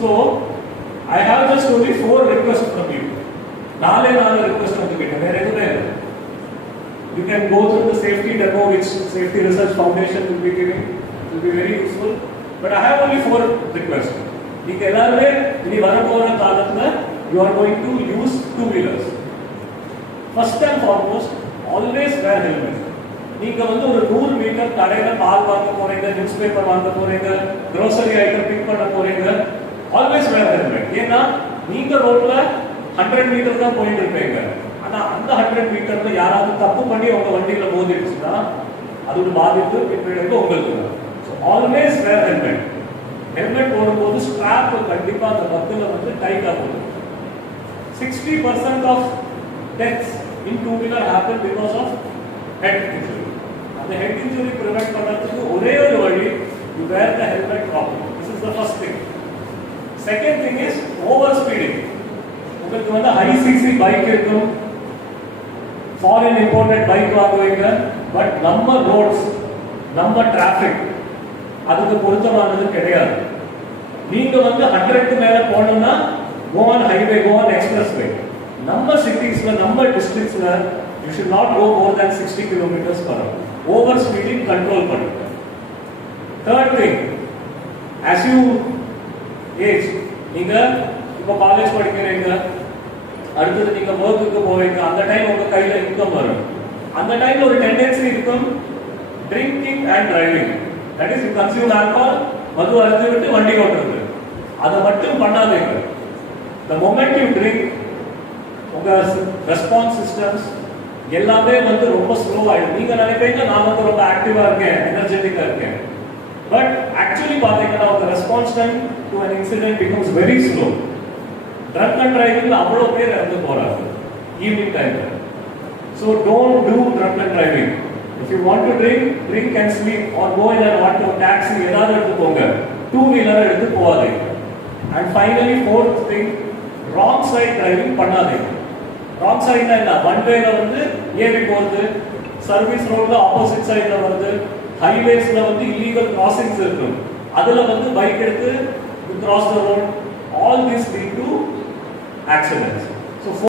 So I have just only 4 requests from you. நாலே request உங்ககிட்ட வேற எதுவுமே இல்லை. You can go through the safety demo which Safety Research Foundation will be giving. It will be very useful. But I have only 4 requests. நீங்க எல்லாரும் இனி வரப்போற காலத்துல you are going to use 2-wheelers. First and foremost, always wear helmet. நீங்க வந்து ஒரு 100 metre கடையில பால் வாங்க போறீங்க, நியூஸ் பேப்பர் வாங்க போறீங்க, grocery item பிக் பண்ண போறீங்க, always wear helmet. ஏன்னா நீங்க ரோட்ல 100 மீட்டர் தான் போயிட்டு இருப்பீங்க. ஆனா அந்த 100 மீட்டர்ல யாராவது தப்பு பண்ணி உங்க வண்டியில மோதிடுச்சுன்னா அதோட பாதிப்பு பின்னாடி உங்களுக்கு வரும். So always wear helmet. Helmet போடும்போது ஸ்ட்ராப் கண்டிப்பா அந்த பக்கத்துல வந்து டைட்டா போடுங்க. 60% of deaths in 2-wheeler happen because of head injury. அந்த head injury prevent பண்றதுக்கு ஒரே ஒரு வழி you wear the helmet properly. This is the first thing. Second thing is over speeding. உங்களுக்கு வந்து high cc bike இருக்கும், foreign imported bike வாங்குவீங்க, but நம்ம ரோட்ஸ் நம்ம டிராஃபிக் அதுக்கு பொருத்தமானது கிடையாது. நீங்க வந்து 100க்கு மேல போகணும்னா go on highway, go on expressway. நம்ம சிட்டிஸ்ல நம்ம டிஸ்ட்ரிக்ட்ஸ்ல you should not go more than 60 kilometers per hour. Over speeding control பண்ணுங்க. Third thing, as you age, நீங்க இப்போ காலேஜ் படிக்கிறீங்க, அடுத்து நீங்க வர்க்குக்கு போவீங்க, அந்த டைம் உங்க கையில இன்கம் வரும். அந்த டைம்ல ஒரு டெண்டன்சி இருக்கும் drinking and driving. That is, you consume alcohol, மது அருந்தி விட்டு வண்டி ஓட்டுறது. அதை மட்டும் பண்ணாதீங்க. The moment you drink, உங்க ரெஸ்பான்ஸ் சிஸ்டம்ஸ் எல்லாமே வந்து ரொம்ப ஸ்லோ ஆயிடும். நீங்க நினைப்பீங்க நான் வந்து ரொம்ப ஆக்டிவா இருக்கேன், எனர்ஜெட்டிக்கா இருக்கேன், பட் ஆக்சுவலி பாத்தீங்கன்னா உங்க response time to an incident becomes very slow. Drunk and டிரைவிங்ல அவ்வளோ பேர் இறந்து போறாங்க ஈவினிங் டைம்ல. So don't do drunk and driving. If you want to drink, drink and sleep or go in an auto, taxi, ஏதாவது எடுத்து போங்க. 2-wheeler எடுத்து போகாதீங்க. And finally, fourth thing, wrong side driving பண்ணாதீங்க. Wrong side னா என்ன? one way ல வந்து ஏறி போறது, சர்வீஸ் ரோட்ல ஆப்போசிட் சைடுல வருது, ஹைவேஸ்ல வந்து இல்லீகல் கிராசிங்ஸ் இருக்கு, அதுல வந்து பைக் எடுத்து cross the road, all this lead to accidents. So